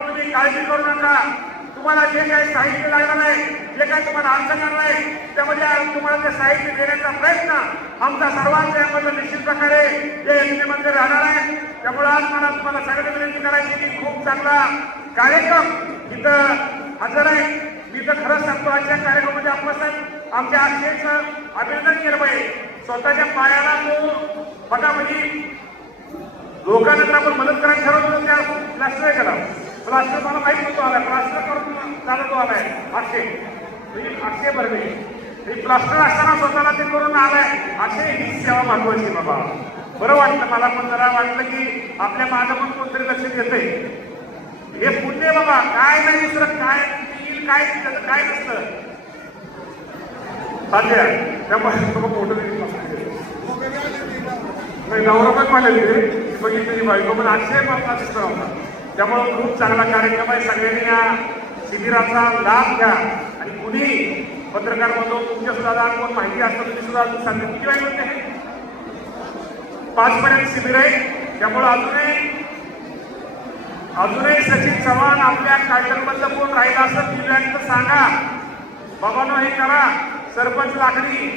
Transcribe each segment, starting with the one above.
तुम्ही काळजी करू नका. तुम्हाला जे काही साहित्य लागणार आहे, जे काही तुम्हाला अडचण येणार आहे, त्यामध्ये तुम्हाला ते साहित्य देण्याचा प्रयत्न आमचा सर्वांचा यामध्ये निश्चित प्रकारे हे यज्ञमध्ये राहणार आहे. त्यामुळे आज मला तुम्हाला सगळ्यांना विनंती करायची की खूप चांगला कार्यक्रम इथं हजर आहे. मी तर खरंच सांगतो, आजच्या कार्यक्रमामध्ये आपण आमच्या अक्षयचं अभिनंदन केलं पाहिजे. स्वतःच्या पायाला तो बघा म्हणजे लोकांना आपण मदत करायला ठरवतो त्या प्लास्टर करा. प्लास्टर मला माहित नव्हतो आलाय, प्लास्टर करून चालतो आलाय अक्षय बर्वे. प्लास्टर असताना स्वतःला ते करून आलाय. अक्षय ही सेवा महत्वाची बाबा. बरं वाटलं मला, पण जरा वाटलं की आपल्या माझं पण कोणतरी लक्ष देतंय. हे पुण्य बाबा, काय नाही दुसरं काय येईल, काय काय नसतं साध्य. त्यामुळे मोठं नवरा पण मला बघितलेली बायको पण अक्षय मला दिसत होता. त्यामुळं खूप चांगला कार्यक्रम आहे. सगळ्यांनी या शिबिराचा लाभ घ्या. आणि कुणी पत्रकार म्हणतो तुमच्या सुद्धा कोण माहिती असतं तुम्ही सुद्धा सांगता. किती वाईट होते 5 पर्यंत शिबिर आहे. त्यामुळं अजूनही सचिन चव्हाण आपल्या कायटलमधलं कोण राहिला असं दिव्यांग सांगा बाबांनो, हे करा सरपंच लाकडी.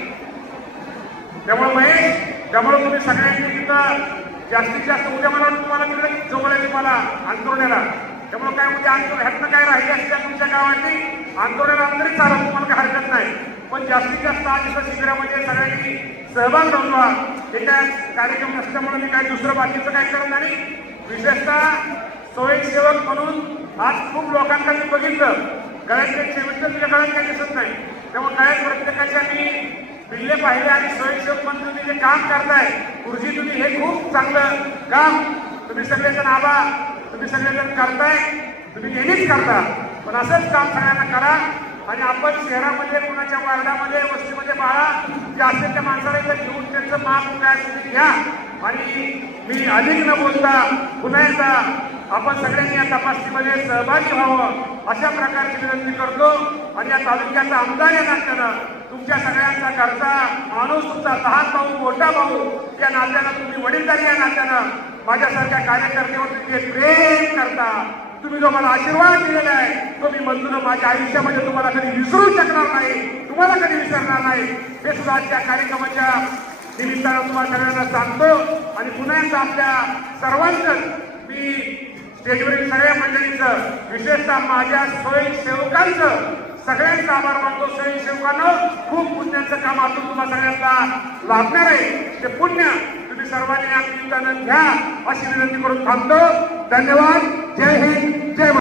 त्यामुळे महेश, त्यामुळे तुम्ही सगळ्यांनी तिथं जास्तीत जास्त उद्या मला तुम्हाला तिकडे जवळ आहे तुम्हाला अंतुरण्याला. त्यामुळे काय उद्या ह्यातनं काय राहिले असत्या तुमच्या गावातली अंतुरण्याला तरी चालत, तुम्हाला काय हरकत नाही. पण जास्तीत जास्त आज इथं शिबिरामध्ये सगळ्यांनी सहभाग नोंदवा. हे काय कार्यक्रम नसल्यामुळे मी काय दुसरं बाकीचं काय करत नाही. विशेषतः स्वयंसेवक म्हणून आज खूप लोकांना मी बघितलं गळ्यातले शेवटचं तुझ्या गळ्यात काही दिसत नाही. त्यामुळे गळ्यात प्रत्येकाच्या मी बिल्ले पाहिले आणि स्वयंसेवक म्हणून तुम्ही जे काम करताय गुरुजी, तुम्ही हे खूप चांगलं काम तुम्ही सगळेजण तुम्ही सगळेजण करताय. तुम्ही नेहमीच करता, पण असंच काम सगळ्यांना करा. आणि आपण शहरामध्ये कुणाच्या वार्डामध्ये वस्तीमध्ये बाळा जे असेल त्या माणसाला इथं घेऊन त्यांचं माप काय तुम्ही घ्या. आणि मी अधिक न बोलता पुन्हा एकदा आपण सगळ्यांनी या तपासणीमध्ये सहभागी व्हावं अशा प्रकारची विनंती करतो. आणि या तालुक्याचा आमदार या नात्यानं तुमच्या सगळ्यांचा घरचा माणूस, तुमचा लहान भाऊ मोठा भाऊ या नात्यानं, तुम्ही वडीलधारी या नात्यानं माझ्यासारख्या कार्यकर्त्यावर तुम्ही प्रेम करता. तुम्ही जो मला आशीर्वाद दिलेला आहे तो मी मंजूर माझ्या आयुष्यामध्ये तुम्हाला कधी विसरू शकणार नाही, तुम्हाला कधी विसरणार नाही. हे सुद्धा आजच्या कार्यक्रमाच्या निमित्तानं तुम्हाला सगळ्यांना सांगतो. आणि पुन्हा एकदा आपल्या सर्वांचं मी स्टेजवरील सगळ्या मंडळींचं, विशेषतः माझ्या स्वयंसेवकांचं सगळ्यांचा आभार मानतो. स्वयंसेवकांना खूप पुण्याचं काम असून तुम्हाला सगळ्यांना लाभणार आहे. ते पुण्य तुम्ही सर्वांनी या निमित्तानं घ्या अशी विनंती करून थांबतो. धन्यवाद. जय हिंद, जय